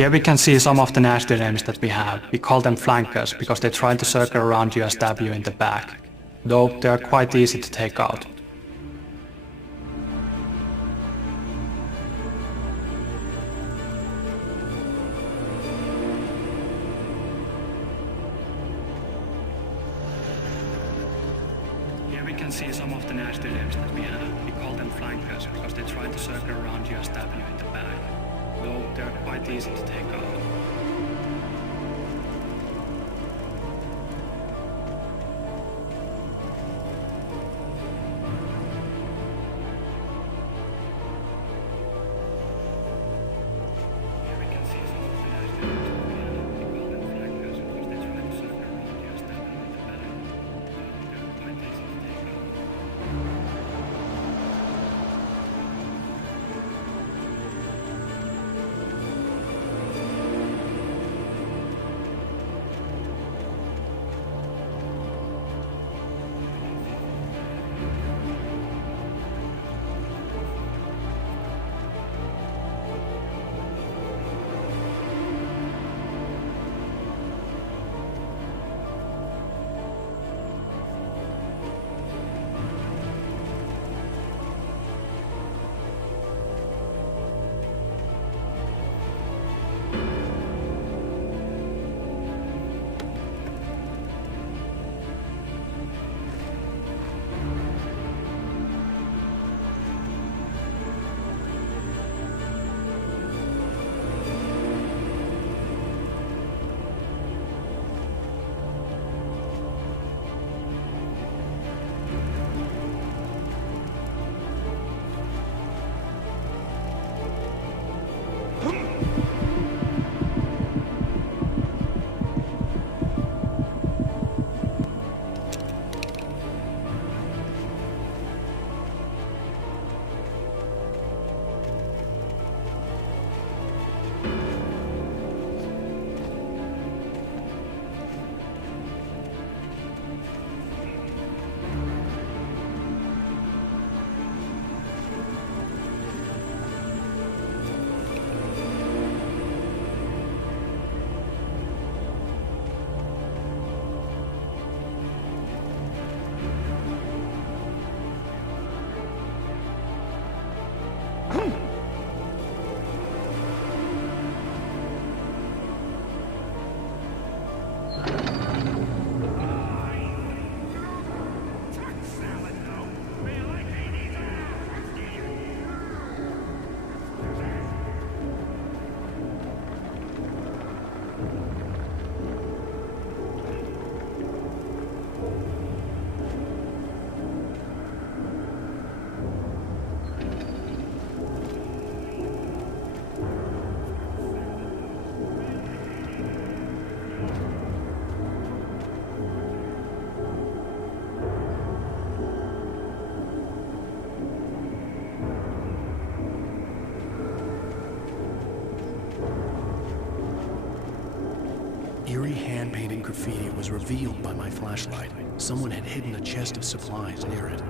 Here we can see some of the nasty enemies that we have. We call them flankers because they try to circle around you and stab you in the back, though they are quite easy to take out. Here we can see some of the nasty enemies that we have. We call them flankers because they try to circle around you and stab you in the back, though they are quite easy to take out. Eerie hand-painted graffiti was revealed by my flashlight. Someone had hidden a chest of supplies near it.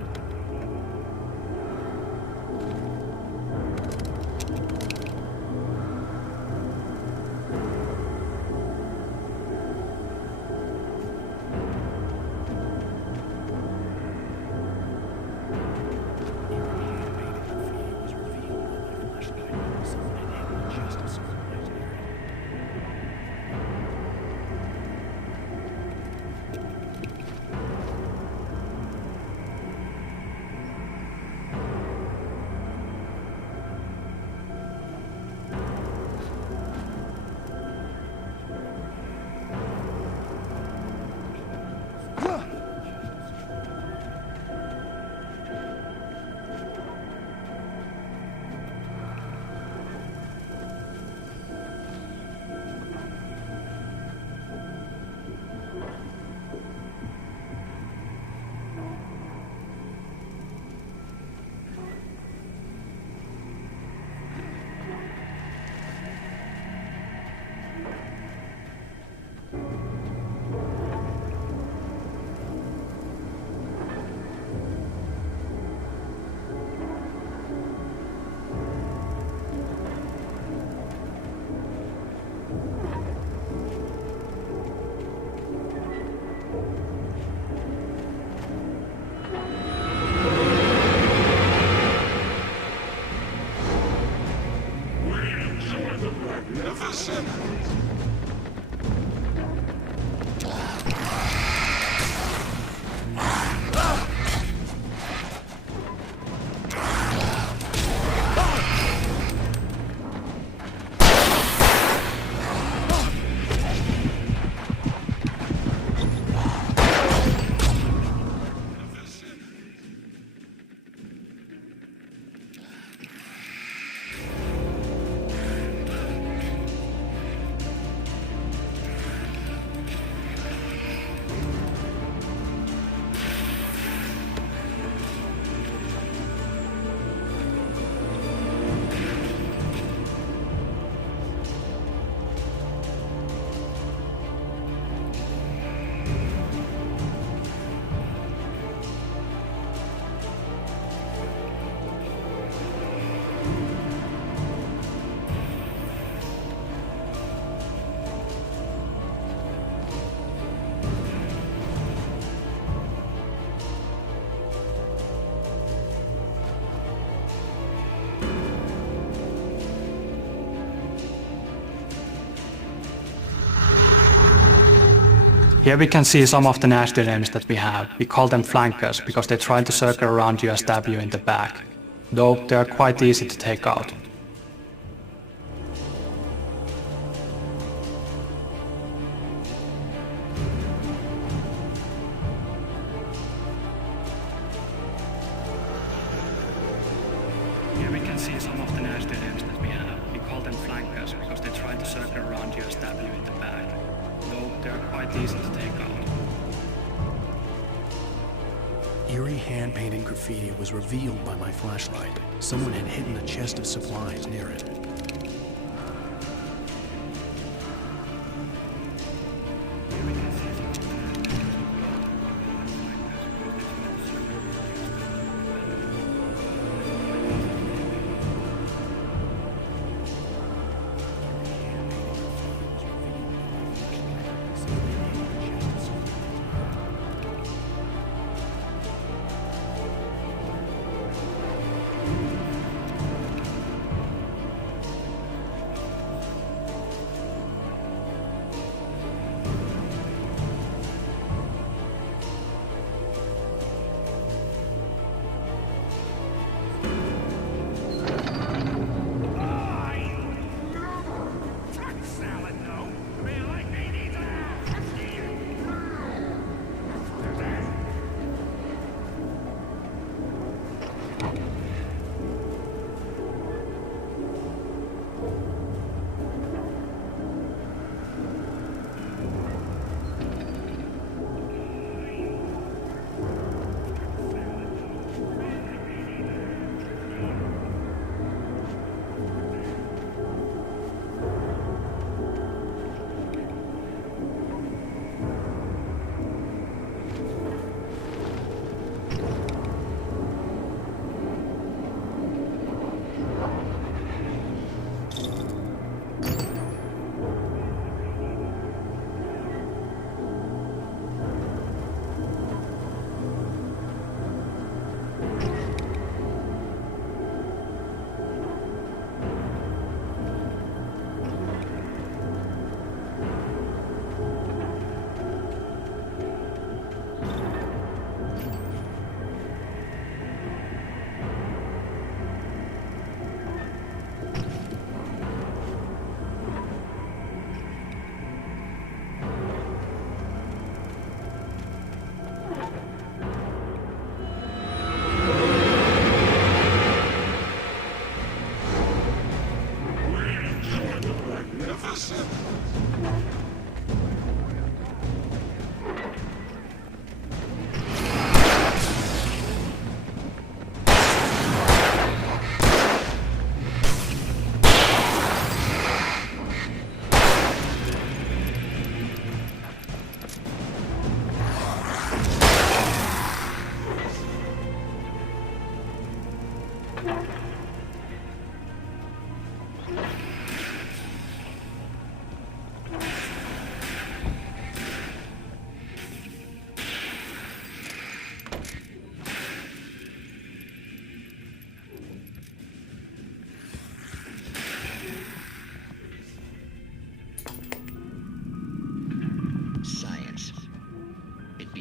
Here we can see some of the nasty names that we have. We call them flankers because they try to circle around you and stab you in the back, though they are quite easy to take out. Here we can see some of the nasty names that we have. We call them flankers because they try to circle around you and stab you in the back, though they are quite easy to take out. Eerie hand-painted graffiti was revealed by my flashlight. Someone had hidden a chest of supplies near it.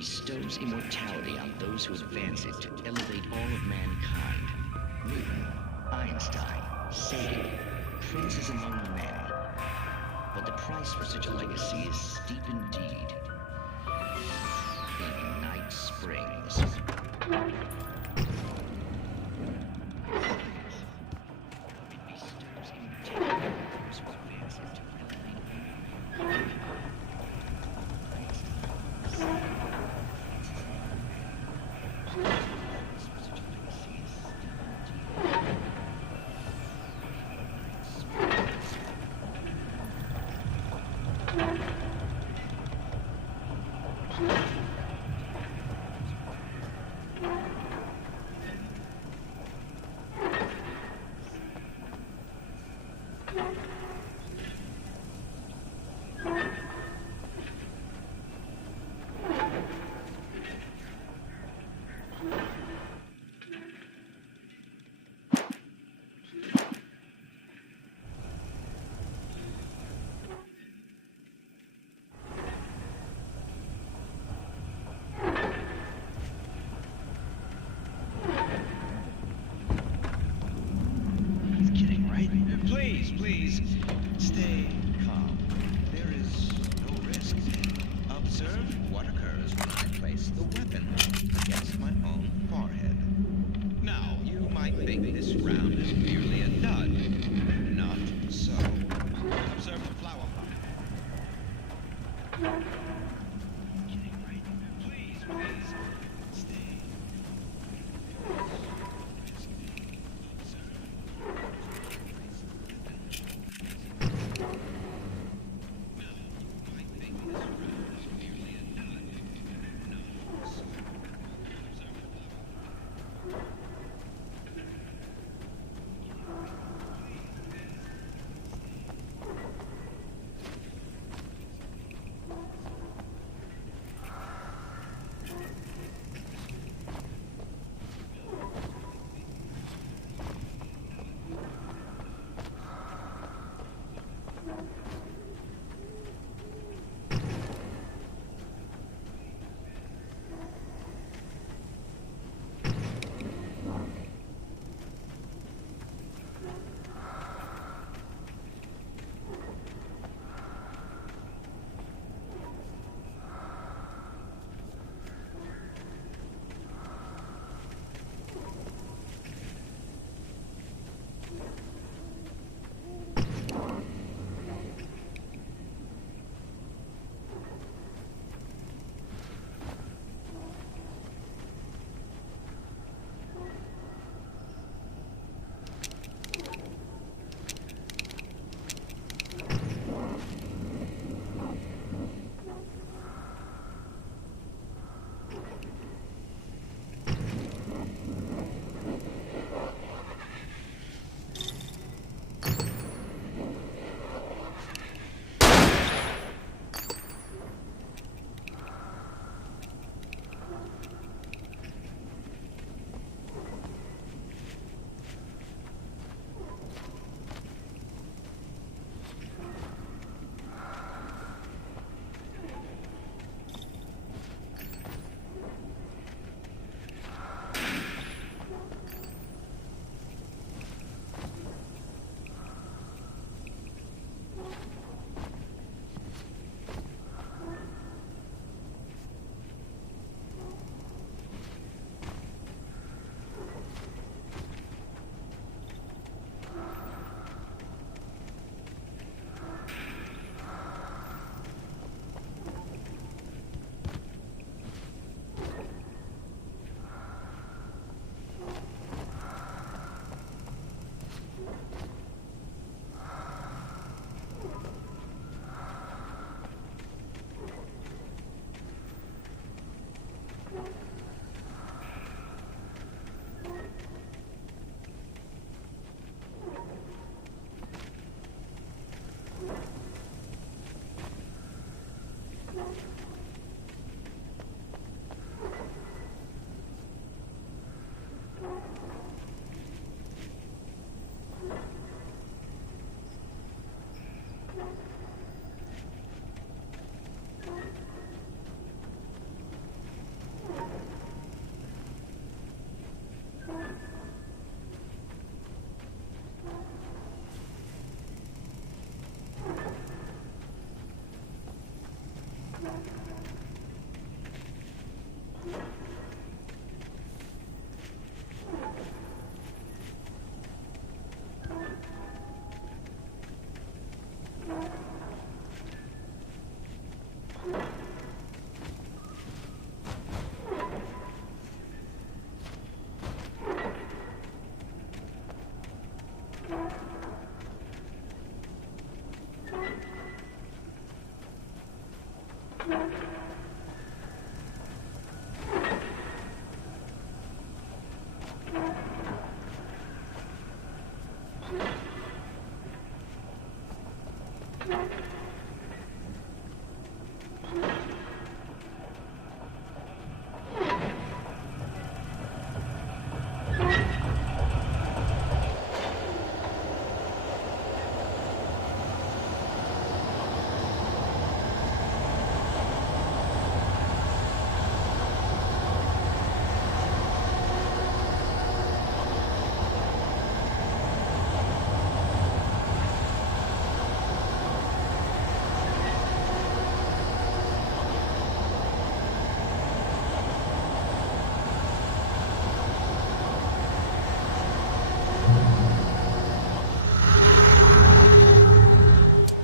bestows immortality on those who advance it to elevate all of mankind. Newton, Einstein, Sagan, princes among men. But the price for such a legacy is steep indeed. In Night Springs.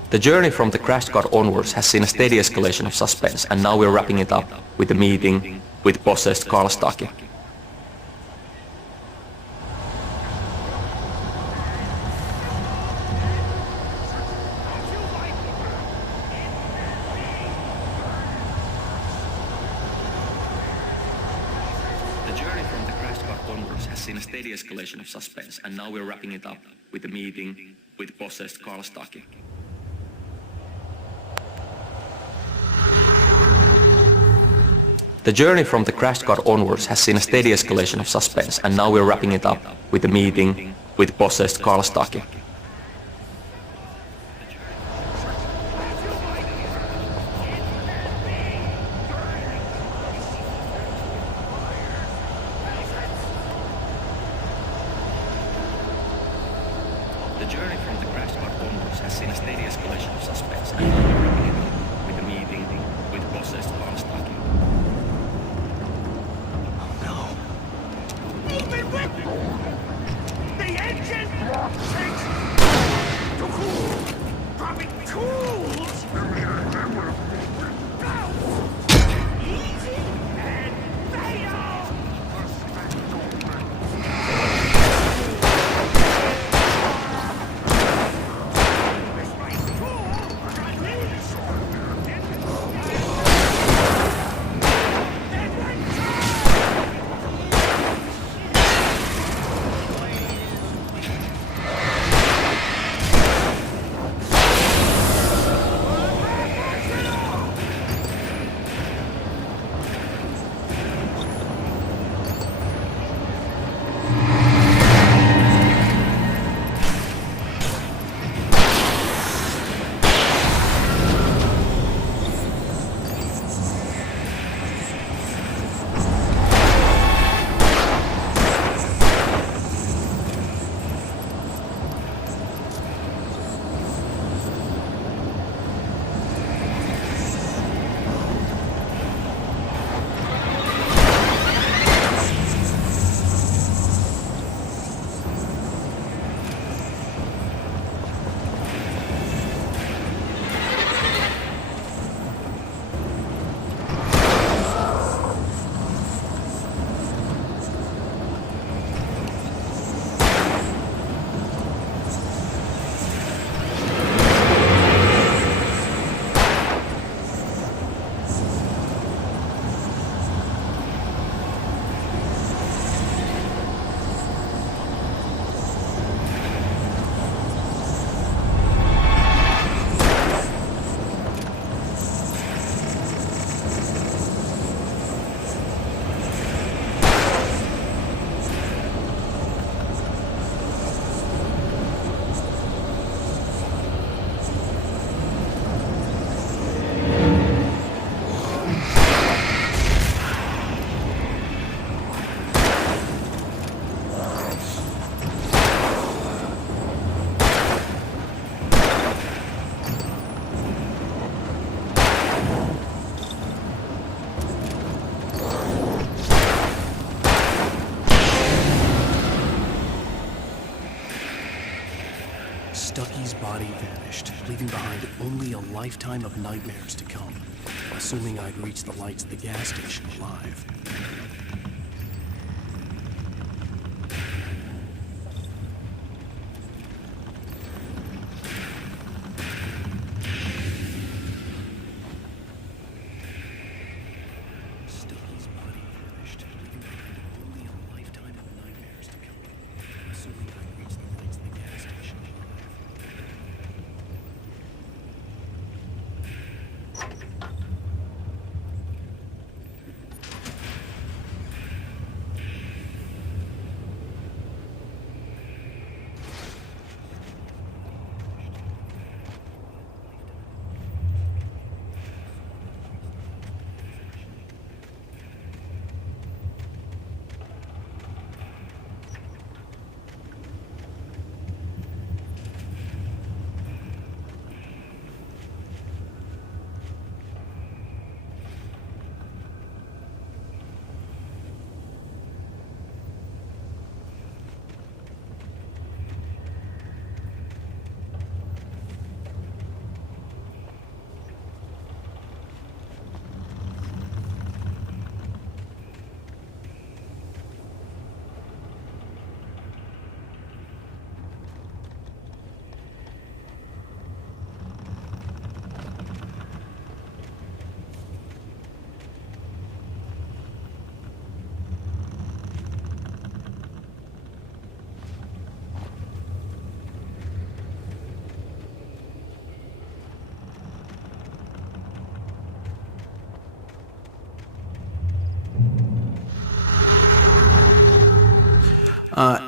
The journey from the crash car onwards has seen a steady escalation of suspense, and now we're wrapping it up with a meeting with possessed Carl Stucky. The journey from the crash car onwards has seen a steady escalation of suspense, and now we're wrapping it up with a meeting with possessed Carl Stucky. The journey from the crash car onwards has seen a steady escalation of suspense, and now we're wrapping it up with a meeting with possessed Carl Stucky. The journey from the crash car onwards has seen a steady escalation of suspense, and now we're wrapping it up with a meeting with possessed Carl Stucky. Open weapon! The engine! Dropping tools! Easy and fatal! Stucky's body vanished, leaving behind only a lifetime of nightmares to come, assuming I'd reached the lights at the gas station alive.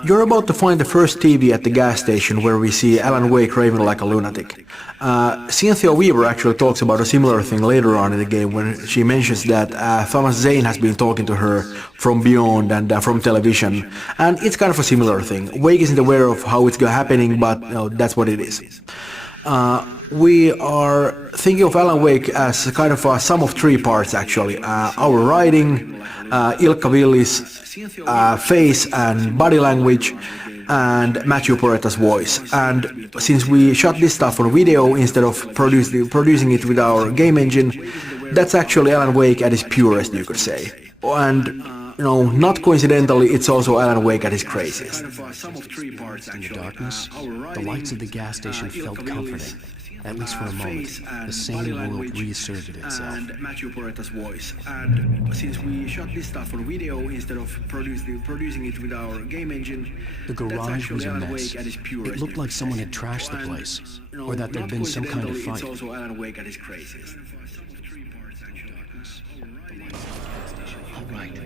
You're about to find the first TV at the gas station where we see Alan Wake raving like a lunatic. Cynthia Weaver actually talks about a similar thing later on in the game when she mentions that Thomas Zane has been talking to her from beyond and from television, and it's kind of a similar thing. Wake isn't aware of how it's happening, but that's what it is. We are thinking of Alan Wake as a kind of a sum of three parts actually. Our writing, Ilkka Villi's face and body language, and Matthew Poretta's voice. And since we shot this stuff on video instead of producing it with our game engine, that's actually Alan Wake at his purest, you could say. And not coincidentally, it's also Alan Wake at his craziest. In the darkness, the lights of the gas station felt comforting. At least for a moment, the sane world reasserted itself. And Matthew Poretta's voice. And since we shot this stuff on video instead of producing it with our game engine, the garage was a mess. It looked like someone had trashed the place, or that there'd been some kind of fight. It's also Alan Wake at his craziest. All right.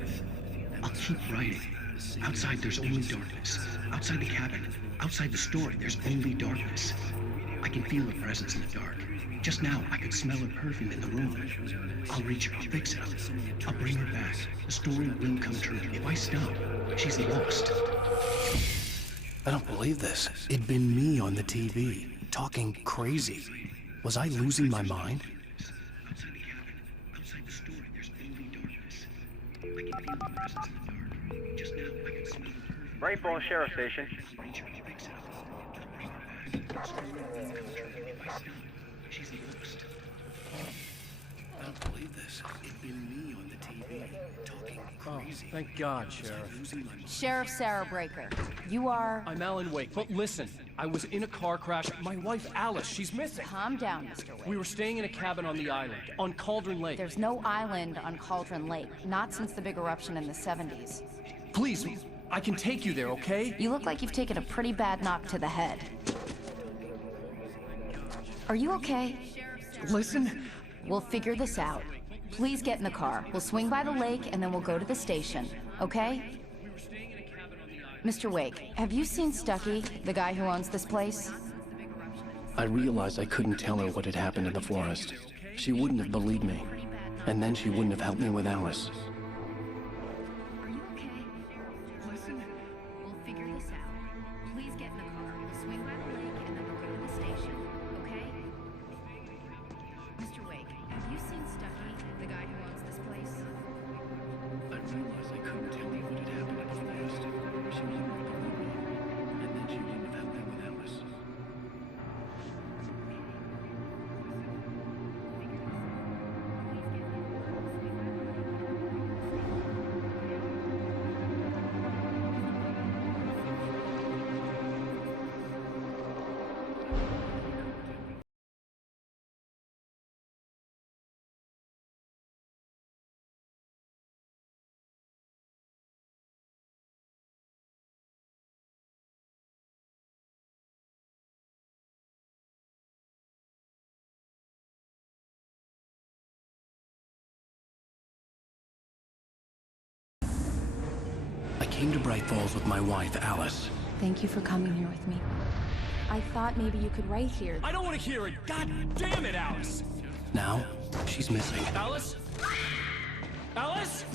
I'll keep writing. Outside, there's only darkness. Outside the cabin, outside the story, there's only darkness. I can feel a presence in the dark. Just now, I could smell a perfume in the room. I'll reach her, I'll fix it. I'll bring her back. The story will come true. If I stop, she's lost. I don't believe this. It'd been me on the TV, talking crazy. Was I losing my mind? Outside the cabin, outside the story, there's only darkness. I can feel the presence in the dark. Just now, I could smell a perfume. Rainbow Sheriff Station. Reach her, I'll fix it. I'll bring her back. The story will come true. If I stop, she's lost. I don't believe this. It'd been me on the TV, talking crazy. Thank God, Sheriff. Sheriff Sarah Breaker, you are... I'm Alan Wake, but listen, I was in a car crash. My wife, Alice, she's missing. Calm down, Mr. Wake. We were staying in a cabin on the island, on Cauldron Lake. There's no island on Cauldron Lake, not since the big eruption in the 70s. Please, I can take you there, okay? You look like you've taken a pretty bad knock to the head. Are you okay? Listen. We'll figure this out. Please get in the car. We'll swing by the lake and then we'll go to the station, okay? Mr. Wake, have you seen Stucky, the guy who owns this place? I realized I couldn't tell her what had happened in the forest. She wouldn't have believed me. And then she wouldn't have helped me with Alice. Are you okay? Listen. We'll figure this out. Please get in the car. We'll swing by the lake and then we'll go to the station, okay? Mr. Wake, have you seen Stucky, the guy who owns this place? I realized I couldn't tell her what had happened in the forest. She wouldn't have believed me. And then she wouldn't have helped me with Alice. I came to Bright Falls with my wife, Alice. Thank you for coming here with me. I thought maybe you could write here. I don't want to hear it. God damn it, Alice. Now, she's missing. Alice? Alice?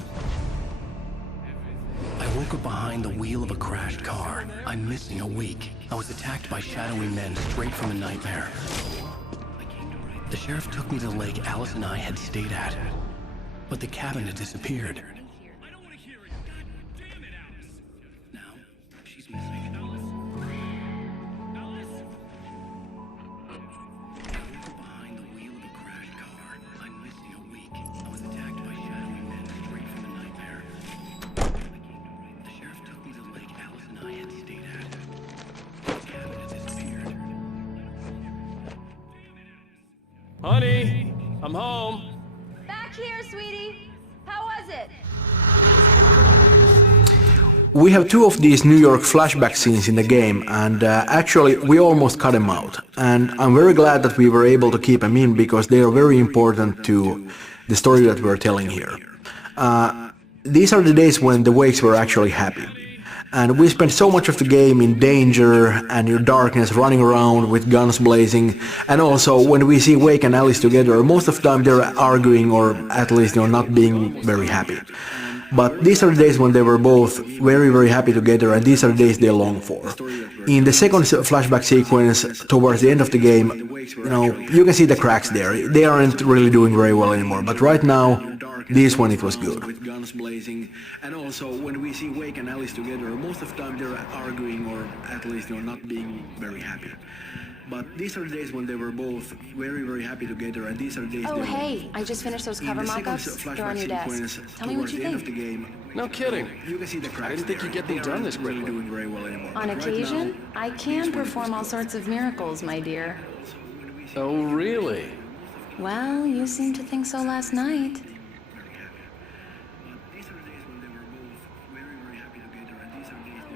I woke up behind the wheel of a crashed car. I'm missing a week. I was attacked by shadowy men straight from a nightmare. The sheriff took me to the lake Alice and I had stayed at. But the cabin had disappeared. I don't want to hear it. God damn it, Alice. Now, she's missing. Alice? I woke up behind the wheel of a crashed car. I'm missing a week. I was attacked by shadowy men straight from a nightmare. The sheriff took me to the lake Alice and I had stayed at. The cabin had disappeared. Honey, I'm home. Back here, sweetie. How was it? We have two of these New York flashback scenes in the game, and actually we almost cut them out. And I'm very glad that we were able to keep them in because they are very important to the story that we're telling here. These are the days when the Wakes were actually happy. And we spend so much of the game in danger and in darkness, running around with guns blazing. And also when we see Wake and Alice together, most of the time they're arguing or at least not being very happy. But these are the days when they were both very, very happy together, and these are the days they long for. In the second flashback sequence, towards the end of the game, you can see the cracks there. They aren't really doing very well anymore, but right now, this one it was good. With guns blazing, and also when we see Wake and Alice together, most of the time they're arguing or at least not being very happy. But these are the days when they were both very, very happy together, and these are the days. Oh, hey, I just finished those cover mock-ups. They're on your desk. Tell me what you think. No kidding. You can see the cracks. I didn't think you'd get them done this quickly. Doing very well anymore. On occasion, I can perform all sorts of miracles, my dear. Oh, really? Well, you seemed to think so last night.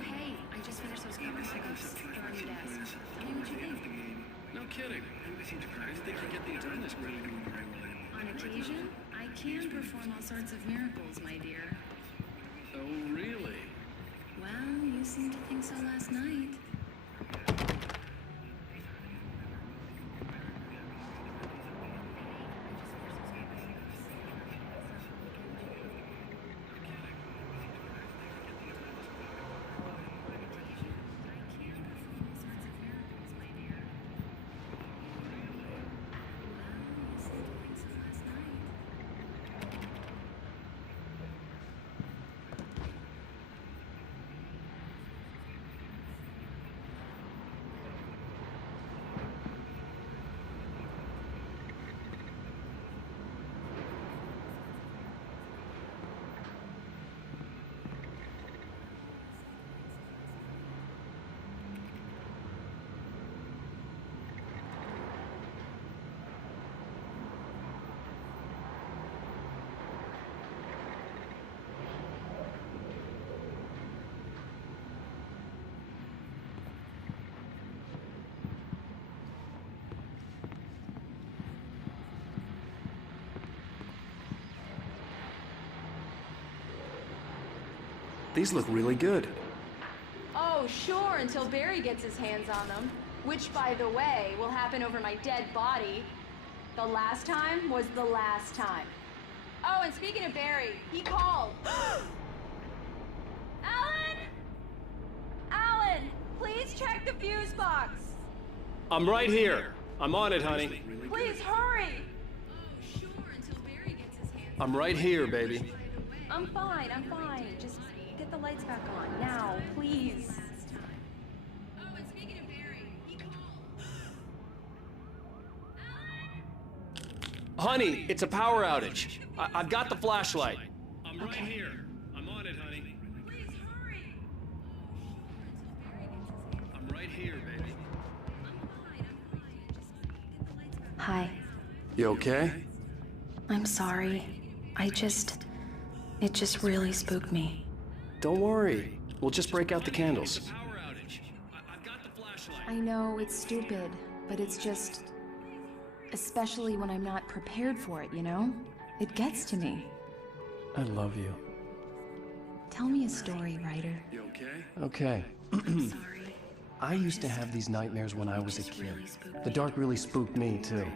Hey, I just finished those cover mock-ups. They're on your desk. Tell me what you think. No kidding. I didn't think you'd get them done this quickly. On occasion, I can perform all sorts of miracles, my dear. Oh, really? Well, you seemed to think so last night. These look really good. Oh, sure, until Barry gets his hands on them. Which, by the way, will happen over my dead body. The last time was the last time. Oh, and speaking of Barry, he called. Alan! Alan, please check the fuse box. I'm right here. I'm on it, honey. Please hurry. Oh, sure, until Barry gets his hands I'm right here, baby. I'm fine. Just get the lights back on now, please. Oh, and speaking of Barry, he called. Honey, it's a power outage. I've got the flashlight. I'm right Okay. here. I'm on it, honey. Please hurry. I'm right here, baby. Hi. You okay? I'm sorry. It just really spooked me. Don't worry. We'll just break out the candles. Power outage. I've got the flashlight. I know it's stupid, but it's just... Especially when I'm not prepared for it, you know? It gets to me. I love you. Tell me a story, writer. You okay? Okay. Sorry. I used to have these nightmares when I was a kid. The dark really spooked me, too.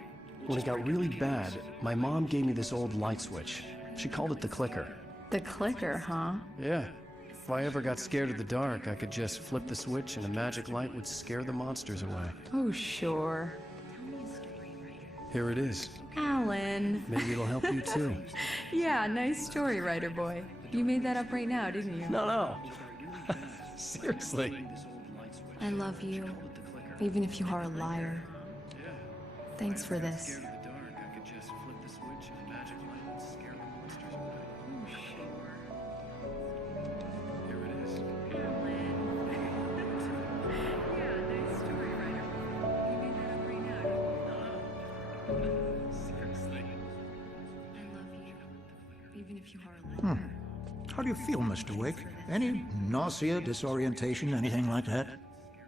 When it got really bad, my mom gave me this old light switch. She called it the clicker. The clicker, huh? Yeah. If I ever got scared of the dark, I could just flip the switch and a magic light would scare the monsters away. Oh, sure. Here it is. Alan. Maybe it'll help you, too. Yeah, nice story, writer boy. You made that up right now, didn't you? No. Seriously. I love you, even if you are a liar. Thanks for this. How do you feel, Mr. Wake? Any nausea, disorientation, anything like that?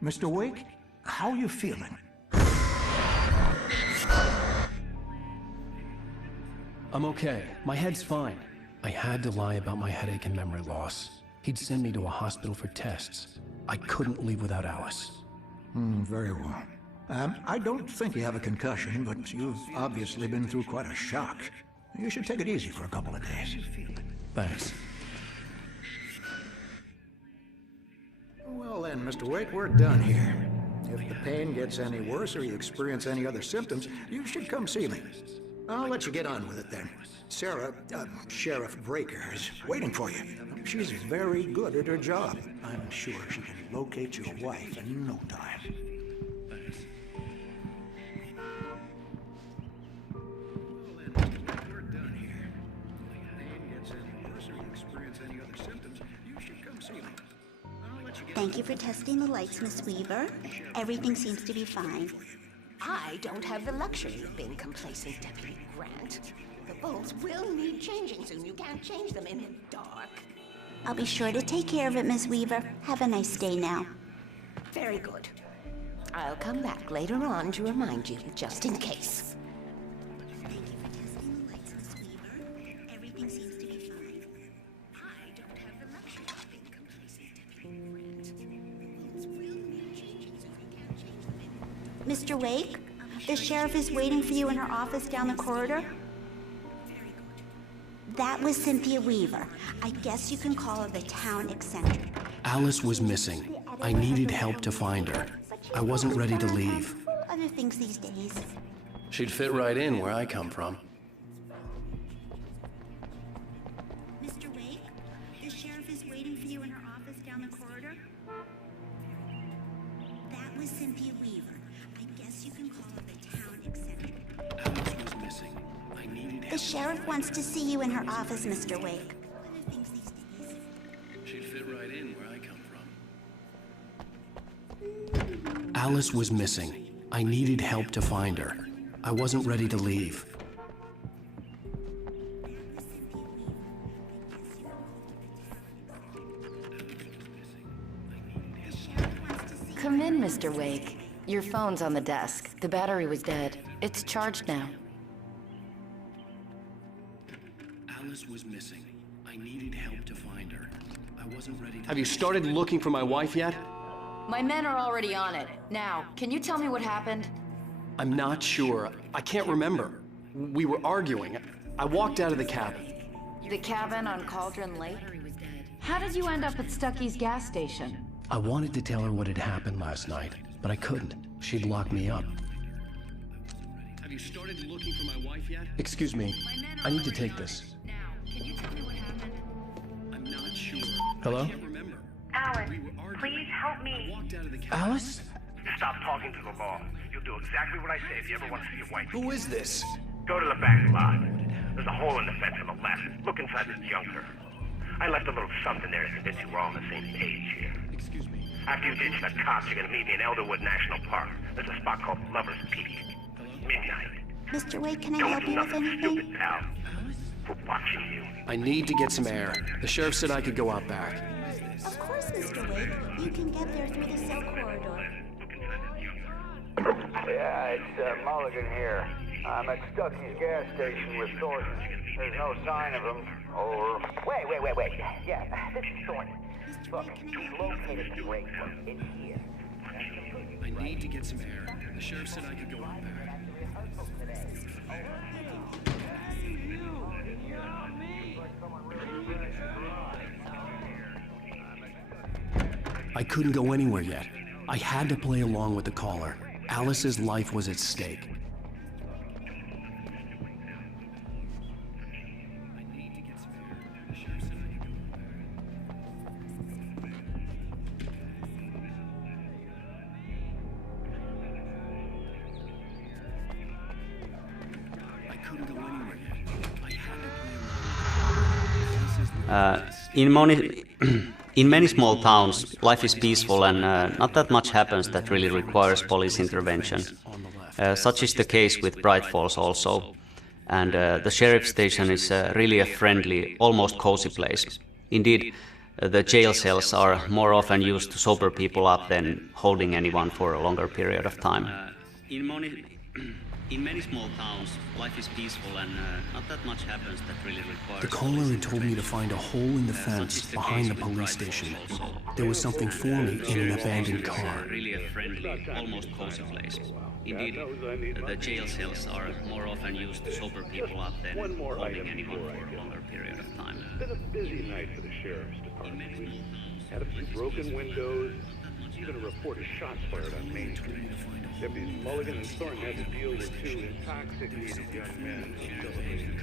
Mr. Wake, how are you feeling? I'm okay. My head's fine. I had to lie about my headache and memory loss. He'd send me to a hospital for tests. I couldn't leave without Alice. Very well. I don't think you have a concussion, but you've obviously been through quite a shock. You should take it easy for a couple of days. Thanks. Well then, Mr. Wake, we're done here. If the pain gets any worse or you experience any other symptoms, you should come see me. I'll let you get on with it then. Sarah, Sheriff Breaker, is waiting for you. She's very good at her job. I'm sure she can locate your wife in no time. We're done here. If the pain gets any worse or you experience any other symptoms, you should come see me. Thank you for testing the lights, Miss Weaver. Everything seems to be fine. I don't have the luxury of being complacent, Deputy Grant. The bulbs will need changing soon. You can't change them in the dark. I'll be sure to take care of it, Miss Weaver. Have a nice day now. Very good. I'll come back later on to remind you, just in case. Thank you for testing the lights, Miss Weaver. Everything seems to be fine. I don't have the luxury of being complacent, Deputy Grant. The bulbs will need changing soon. You can't change them in the dark. Mr. Wake, the sheriff is waiting for you in her office down the corridor. That was Cynthia Weaver. I guess you can call her the town eccentric. Alice was missing. I needed help to find her. I wasn't ready to leave. Other things these days. She'd fit right in where I come from. Mr. Wake, the sheriff is waiting for you in her office down the corridor. That was Cynthia Weaver. I guess you can call her the town eccentric. Alice was missing. I needed help. The sheriff wants to see you in her office, Mr. Wake. She'd fit right in where I come from. Alice was missing. I needed help to find her. I wasn't ready to leave. Come in, Mr. Wake. Your phone's on the desk. The battery was dead. It's charged now. Alice was missing. I needed help to find her. I wasn't ready to... Have you started looking for my wife yet? My men are already on it. Now, can you tell me what happened? I'm not sure. I can't remember. We were arguing. I walked out of the cabin. The cabin on Cauldron Lake? How did you end up at Stucky's gas station? I wanted to tell her what had happened last night, but I couldn't. She'd lock me up. Have you started looking for my wife yet? Excuse me. I need to take this. Now, can you tell me what happened? I'm not sure. Hello? I can't remember. Alan, please help me. Alice? Stop talking to the law. You'll do exactly what I say if you ever want to see your wife. Who is this? Go to the back lot. There's a hole in the fence on the left. Look inside this junker. I left a little something there to convince you we're all on the same page here. Excuse me. After you ditch the cops, you're gonna meet me in Elderwood National Park. There's a spot called Lover's Peak. Midnight. Mr. Wake, can I Don't help do you with nothing anything? stupid, pal. We're watching you. I need to get some air. The sheriff said I could go out back. Of course, Mr. Wake. You can get there through the cell corridor. Yeah, it's Mulligan here. I'm at Stucky's gas station with Thornton. There's no sign of him. Over. Wait. Yeah, this is Thornton. Look, he located the break room. It's here. I need to get some air. The sheriff said I could go out back. I couldn't go anywhere yet. I had to play along with the caller. Alice's life was at stake. In many small towns, life is peaceful and not that much happens that really requires police intervention. Such is the case with Bright Falls also. And the sheriff's station is really a friendly, almost cozy place. Indeed, the jail cells are more often used to sober people up than holding anyone for a longer period of time. In many small towns, life is peaceful and not that much happens that really requires... The caller had told me to find a hole in the fence behind the police station. There was something for me in an abandoned car. Really a friendly, almost cozy place. Indeed, the jail cells are more often used to sober people up than holding anyone for a longer period of time. It's been a busy night for the sheriff's department. Had a few broken windows, even a report of shots fired on Main Street. Deputies Mulligan and Thorne had to deal with two intoxicated young men who celebrated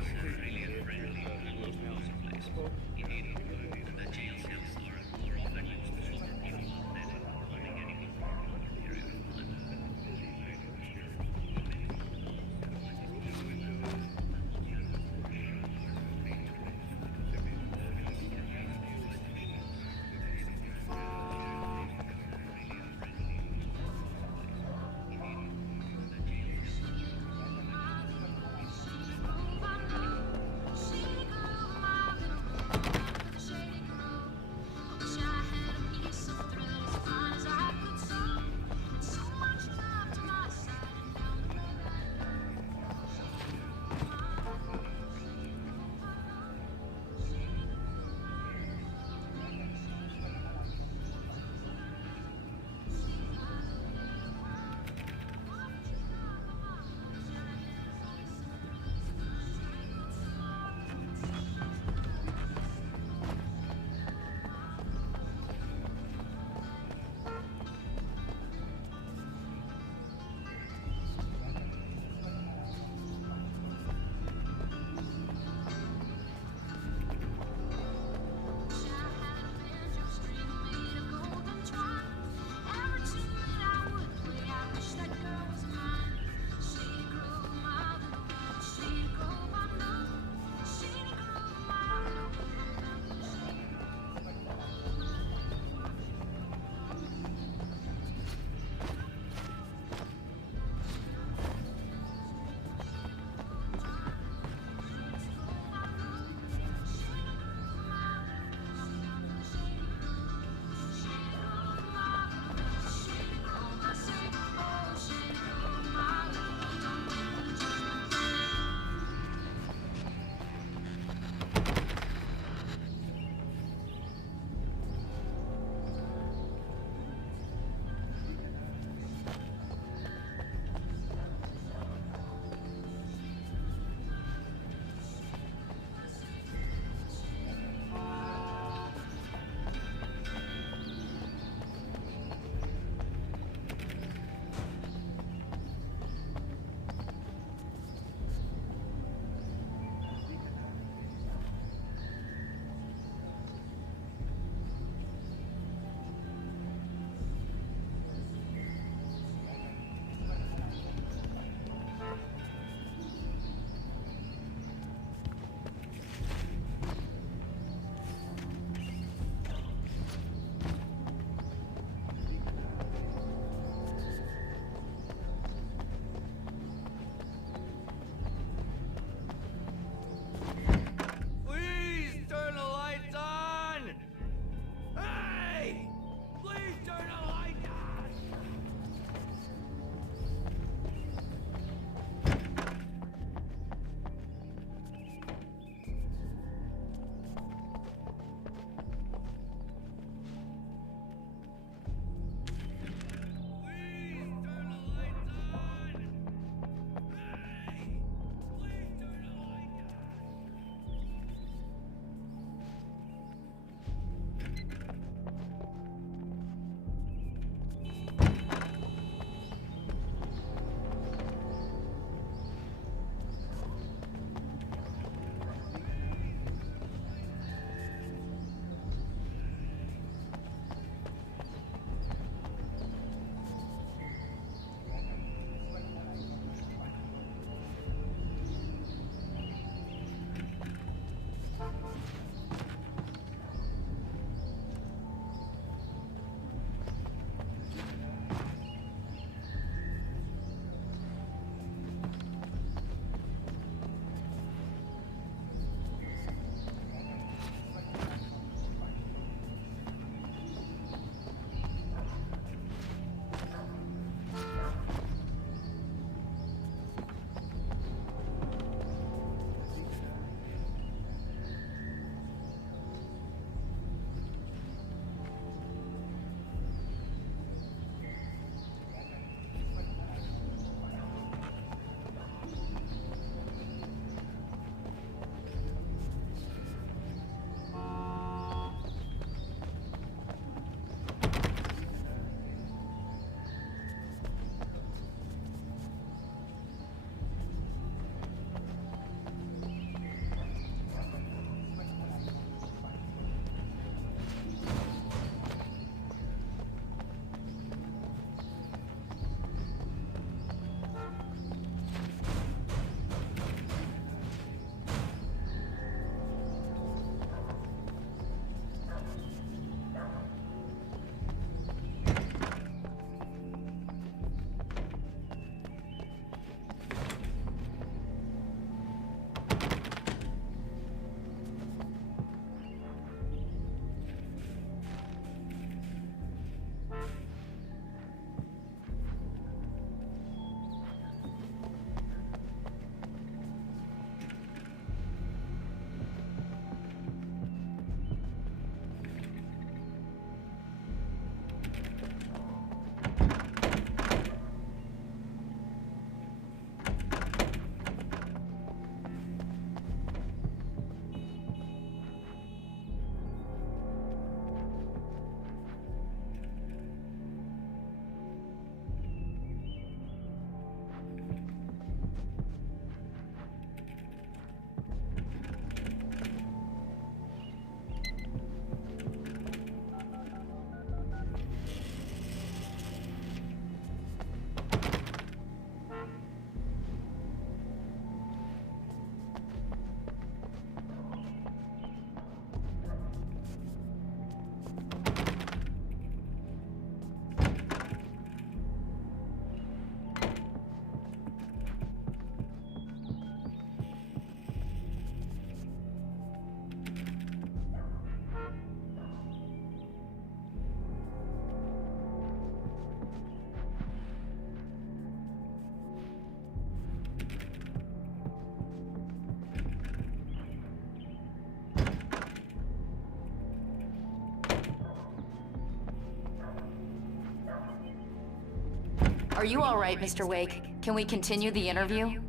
Are you all right, Mr. Wake? Can we continue the interview?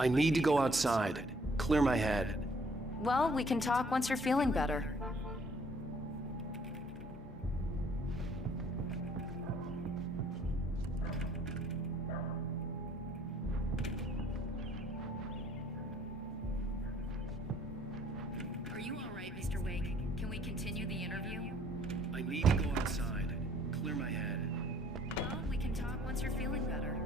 I need to go outside. Clear my head. Well, we can talk once you're feeling better. Are you all right, Mr. Wake? Can we continue the interview? I need to go outside. Clear my head. Well, we can talk once you're feeling better.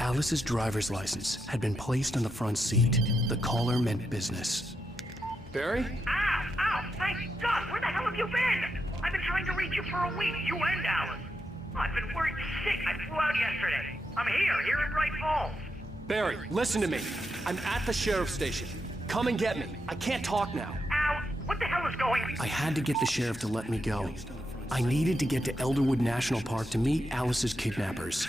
Alice's driver's license had been placed on the front seat. The caller meant business. Barry? Ow! Ow! Thank God! Where the hell have you been? I've been trying to reach you for a week, you and Alice. I've been worried sick. I flew out yesterday. I'm here in Bright Falls. Barry, listen to me. I'm at the sheriff's station. Come and get me. I can't talk now. Ow! What the hell is going on? I had to get the sheriff to let me go. I needed to get to Elderwood National Park to meet Alice's kidnappers.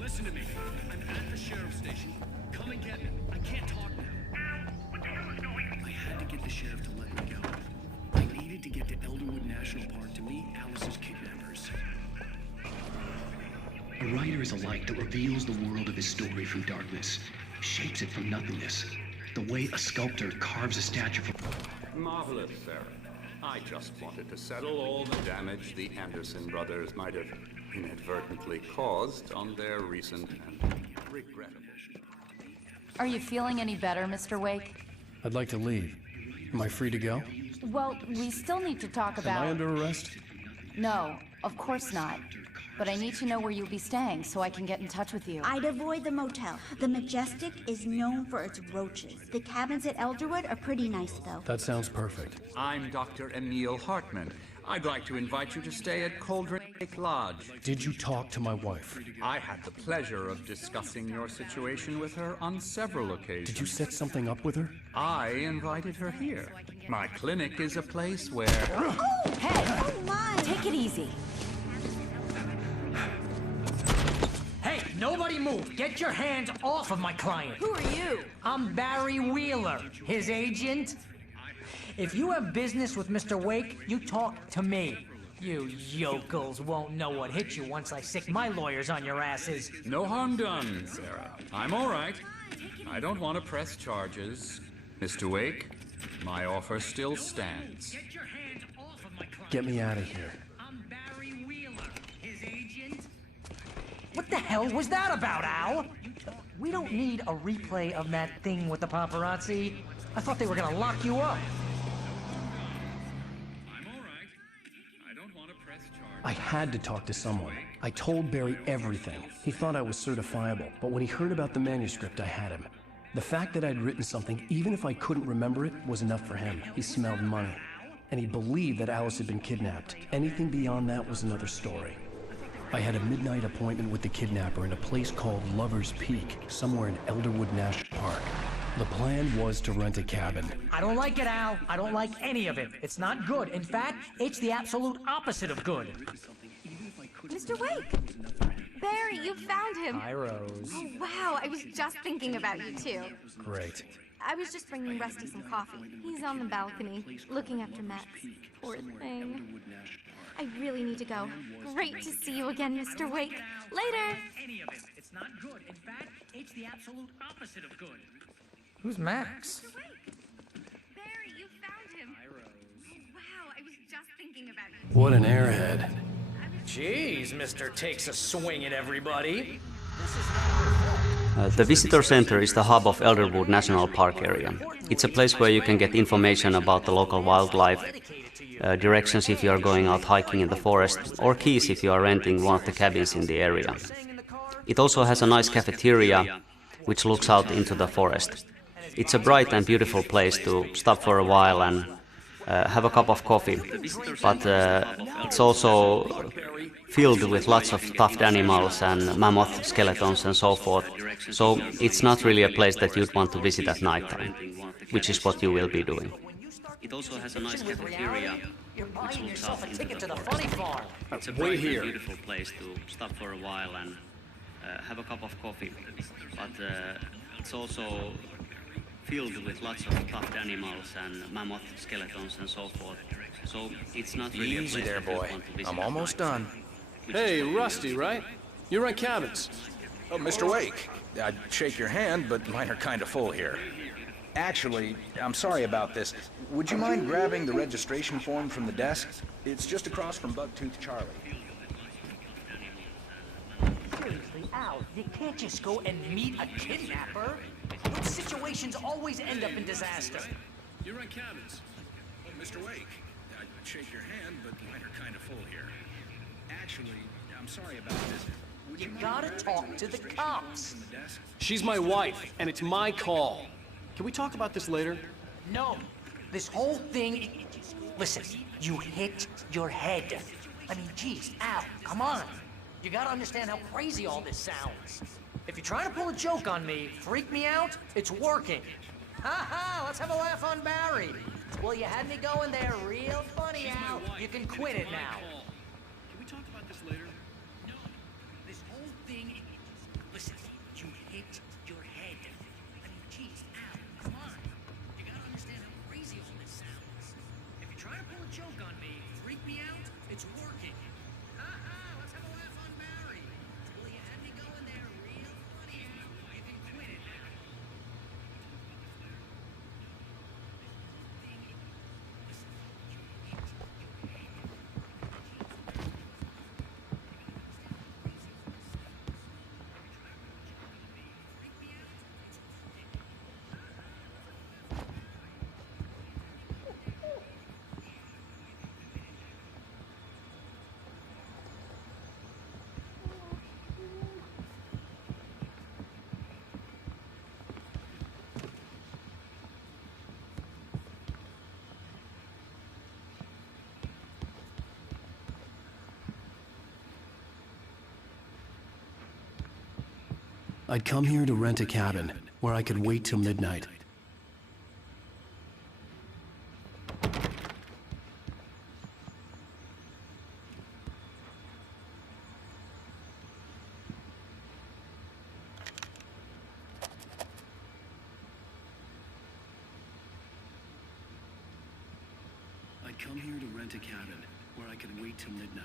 Listen to me. I'm at the sheriff's station. Come and get me. I can't talk now. What the hell is going on? I had to get the sheriff to let me go. I needed to get to Elderwood National Park to meet Alice's kidnappers. A writer is a light that reveals the world of his story from darkness, shapes it from nothingness. The way a sculptor carves a statue from... Marvelous, sir. I just wanted to settle all the damage the Anderson brothers might have inadvertently caused on their recent and regrettable... Are you feeling any better, Mr. Wake? I'd like to leave. Am I free to go? Well, we still need to talk about... Am I under arrest? No, of course not. But I need to know where you'll be staying so I can get in touch with you. I'd avoid the motel. The Majestic is known for its roaches. The cabins at Elderwood are pretty nice, though. That sounds perfect. I'm Dr. Emil Hartman. I'd like to invite you to stay at Cauldron Lake Lodge. Did you talk to my wife? I had the pleasure of discussing your situation with her on several occasions. Did you set something up with her? I invited her here. My clinic is a place where... Oh, hey! Oh, my! Take it easy. Hey, nobody move! Get your hands off of my client! Who are you? I'm Barry Wheeler, his agent. If you have business with Mr. Wake, you talk to me. You yokels won't know what hit you once I sick my lawyers on your asses. No harm done, Sarah. I'm all right. I don't want to press charges. Mr. Wake, my offer still stands. Get me out of here. What the hell was that about, Al? We don't need a replay of that thing with the paparazzi. I thought they were gonna lock you up. I had to talk to someone. I told Barry everything. He thought I was certifiable, but when he heard about the manuscript, I had him. The fact that I'd written something, even if I couldn't remember it, was enough for him. He smelled money. And he believed that Alice had been kidnapped. Anything beyond that was another story. I had a midnight appointment with the kidnapper in a place called Lover's Peak, somewhere in Elderwood National Park. The plan was to rent a cabin. I don't like it, Al. I don't like any of it. It's not good. In fact, it's the absolute opposite of good. Mr. Wake! Barry, you found him! Hi, Rose. Oh, wow, I was just thinking about you, too. Great. I was just bringing Rusty some coffee. He's on the balcony, looking after Max. Poor thing. I really need to go. Great to see you again, Mr. Wake. Later! Any of it. It's not good. In fact, it's the absolute opposite of good. Who's Max? Barry, you found him! Hi, Rose. Oh, wow, I was just thinking about you. What an airhead. Jeez, Mr. Takes a Swing at everybody. The visitor center is the hub of Elderwood National Park area. It's a place where you can get information about the local wildlife, directions if you are going out hiking in the forest, or keys if you are renting one of the cabins in the area. It also has a nice cafeteria, which looks out into the forest. It's a bright and beautiful place to stop for a while and have a cup of coffee, but it's also filled with lots of stuffed animals and mammoth skeletons and so forth, so it's not really a place that you'd want to visit at nighttime, which is what you will be doing. It also has a nice cafeteria, which looks out into the forest. It's a bright and beautiful place to stop for a while and have a cup of coffee, but it's also filled with lots of stuffed animals and mammoth skeletons and so forth. So it's not really a place there, that you boy. want to visit I'm at almost night. done. Hey, Rusty, right? You rent cabins. Oh, Mr. Wake. I'd shake your hand, but mine are kind of full here. Actually, I'm sorry about this. Would you mind grabbing the registration form from the desk? It's just across from Bugtooth Charlie. Seriously, Al, you can't just go and meet a kidnapper. Those situations always end up in disaster. You rent cabins. Oh, Mr. Wake. I'd shake your hand, but mine are kind of full here. Actually, I'm sorry about this. Would You gotta talk to the cops. She's my wife, and it's my call. Can we talk about this later? No, this whole thing... Listen, you hit your head. I mean, geez, Al, come on. You gotta understand how crazy all this sounds. If you're trying to pull a joke on me, freak me out, it's working. Ha ha, let's have a laugh on Barry. Well, you had me going there real funny, Al. You can quit it now. Can we talk about this later? No, this whole thing... Listen, you hit your head. I mean, geez, Al, come on. You gotta understand how crazy all this sounds. If you're trying to pull a joke on me, freak me out, it's working. Ha ha, let's have a laugh on Barry. Well, you had me going there real funny, Al. You can quit it now. I'd come here to rent a cabin, where I could wait till midnight. I'd come here to rent a cabin, where I could wait till midnight.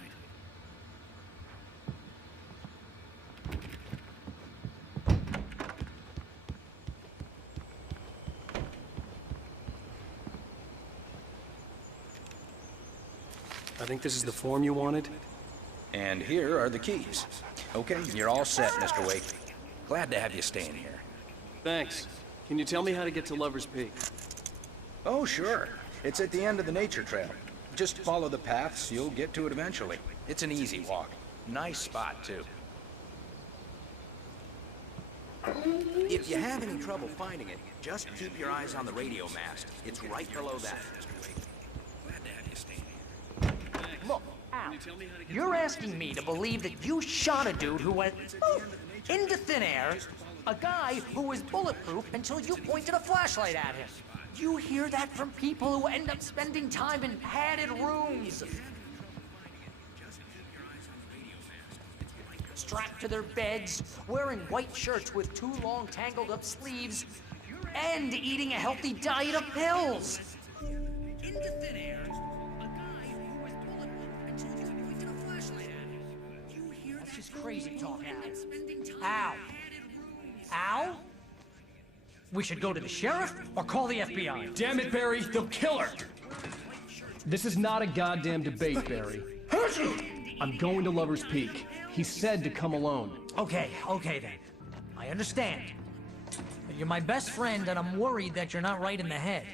I think this is the form you wanted. And here are the keys. Okay, you're all set, Mr. Wake. Glad to have you staying here. Thanks. Can you tell me how to get to Lover's Peak? Oh, sure. It's at the end of the nature trail. Just follow the paths, you'll get to it eventually. It's an easy walk. Nice spot, too. If you have any trouble finding it, just keep your eyes on the radio mast. It's right below that. Glad to have you staying here. Look, Al, you're asking me to believe that you shot a dude who went into thin air, a guy who was bulletproof until you pointed a flashlight at him. You hear that from people who end up spending time in padded rooms, strapped to their beds, wearing white shirts with too long tangled up sleeves, and eating a healthy diet of pills. Into thin air. That's just crazy talk, Al. Al? We should go to the sheriff or call the FBI. Damn it, Barry, they'll kill her! This is not a goddamn debate, Barry. I'm going to Lover's Peak. He said to come alone. Okay then. I understand. But you're my best friend and I'm worried that you're not right in the head.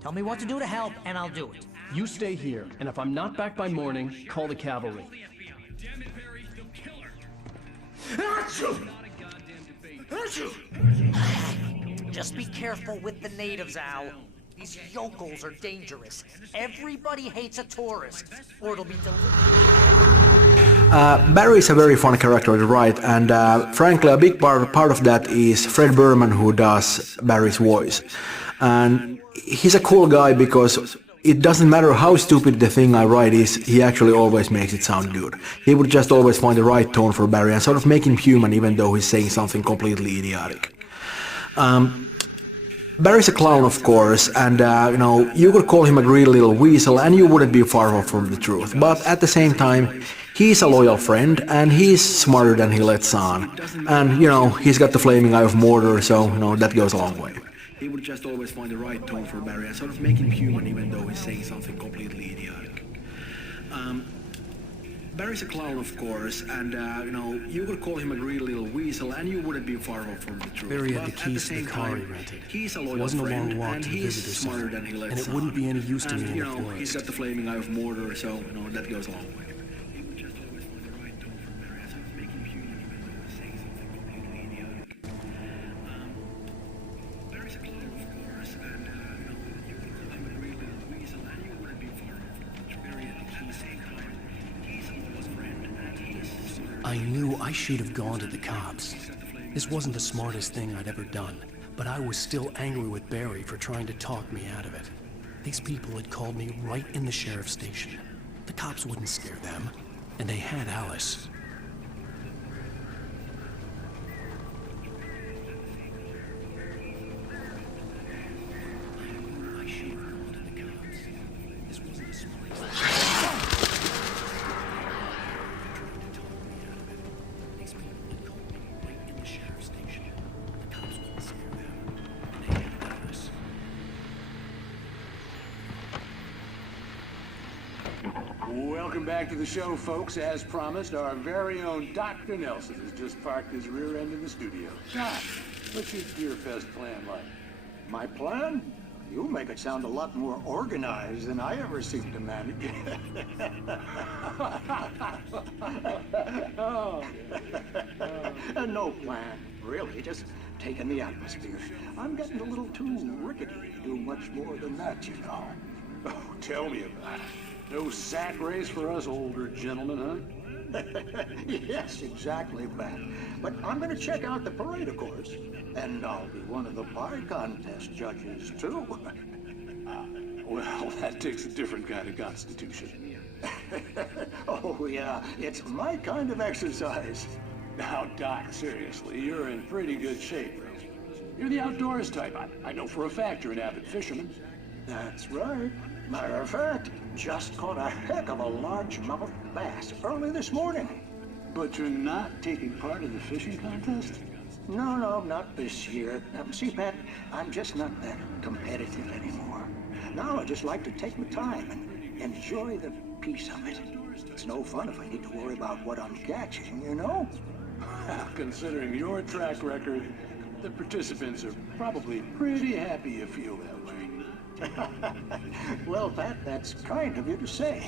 Tell me what to do to help and I'll do it. You stay here, and if I'm not back by morning, call the cavalry. Damn it, Barry, they'll kill her! Just be careful with the natives, Al. These yokels are dangerous. Everybody hates a tourist, or it'll be deliberate. Barry is a very funny character to write, and frankly, a big part of that is Fred Berman, who does Barry's voice. And he's a cool guy because it doesn't matter how stupid the thing I write is, he actually always makes it sound good. He would just always find the right tone for Barry and sort of make him human even though he's saying something completely idiotic. Barry's a clown, of course, and you could call him a greedy little weasel and you wouldn't be far off from the truth. But at the same time, he's a loyal friend and he's smarter than he lets on. And, he's got the flaming eye of Mordor, so, that goes a long way. He would just always find the right tone for Barry and sort of make him human even though he's saying something completely idiotic. Barry's a clown, of course, and you could call him a greedy little weasel and you wouldn't be far off from the truth. Barry had the keys to the car he rented. He's a It loyal wasn't a long friend walk and to he's visit her smarter son, than he lets and it on. wouldn't be any use to me in the And, forest. he's got the flaming eye of Mordor, so, that goes a long way. I knew I should have gone to the cops. This wasn't the smartest thing I'd ever done, but I was still angry with Barry for trying to talk me out of it. These people had called me right in the sheriff's station. The cops wouldn't scare them, and they had Alice. Welcome back to the show, folks. As promised, our very own Dr. Nelson has just parked his rear end in the studio. Doc, what's your Deer Fest plan like? My plan? You make it sound a lot more organized than I ever seem to manage. No plan, really, just taking the atmosphere. I'm getting a little too rickety to do much more than that, you know. Oh, tell me about it. No sack race for us older gentlemen, huh? Yes, exactly, Pat. But I'm gonna check out the parade, of course. And I'll be one of the pie contest judges, too. Well, that takes a different kind of constitution. Oh, yeah, it's my kind of exercise. Now, Doc, seriously, you're in pretty good shape, bro. You're the outdoors type. I know for a fact you're an avid fisherman. That's right. Matter of fact, just caught a heck of a largemouth bass early this morning. But you're not taking part in the fishing contest? No, not this year. See, Pat, I'm just not that competitive anymore. Now I just like to take my time and enjoy the peace of it. It's no fun if I need to worry about what I'm catching, you know? Considering your track record, the participants are probably pretty happy you feel that way. Well, Pat, that's kind of you to say.